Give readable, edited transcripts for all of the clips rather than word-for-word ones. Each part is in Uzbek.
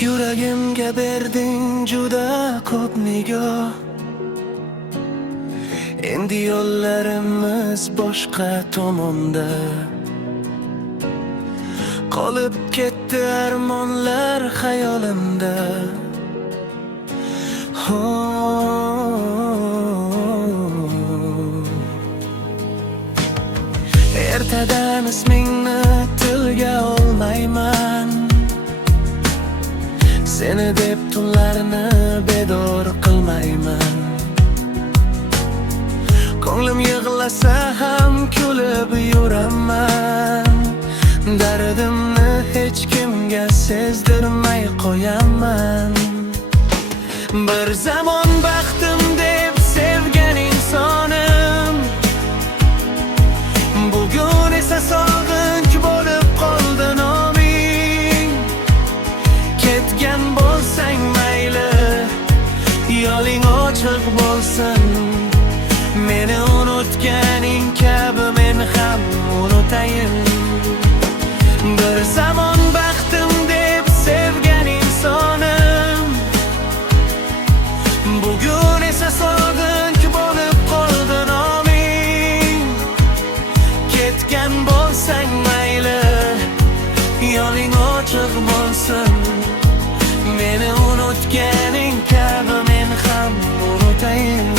Yuragimga berding juda ko'p nigoh. Endi yo'llarimiz boshqa tomonda. Qolib ketdi armonlar xayolimda. Ertadan ismingni tilga olmayman. Seni deb tunlarni bedor qilmayman. Ko'nglim yig'lasa ham kulib yuraman. Dardimni hech kimga sezdirmay qo'yaman. Bir zamon baxtim deb sevgan insonim, bugun esa sog'inch bo'lib qoldi noming. Ketgan bo'lsang mayli, yo'ling ochiq bo'lsin. Meni unutganing kabi men ham unutayin. Bir zamon baxtim deb sevgan insonim, bugun esa sog'inch bo'lib qoldi noming. Ketgan bo'lsang mayli, yo'ling ochiq bo'lsin. Meni unutganing kabi men ham unutayin.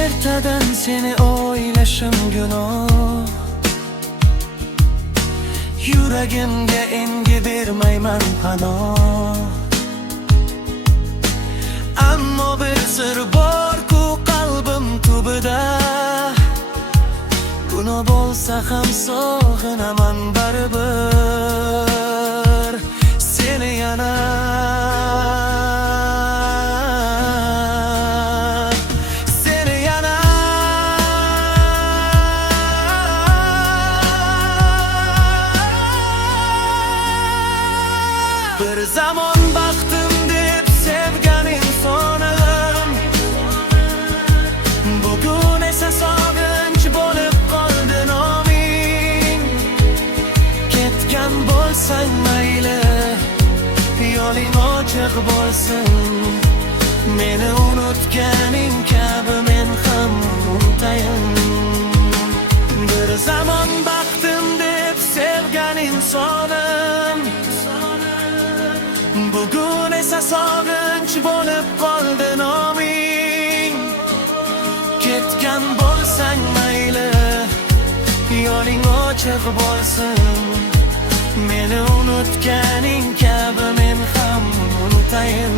Ertadan seni o'ylashim gunoh. Yuragimga engi bermayman panoh. Ammo bir sir bor-ku qalbim tubida. Gunoh bo'lsa ham sog'inaman baribir seni yana. Bir zamon baxtim deb sevgan insonim, bugun esa sog'inch bo'lib qoldi noming. Ketgan bo'lsang mayli, yo'ling ochiq bo'lsin. Meni unutganing kabi men ham unutayin. Bir zamon baxtim deb sevgan insonim, bugun esa sog'inch bo'lib qoldi noming. Ketgan bo'lsang mayli, yo'ling ochiq bo'lsin. Meni unutganing kabi men ham unutayin.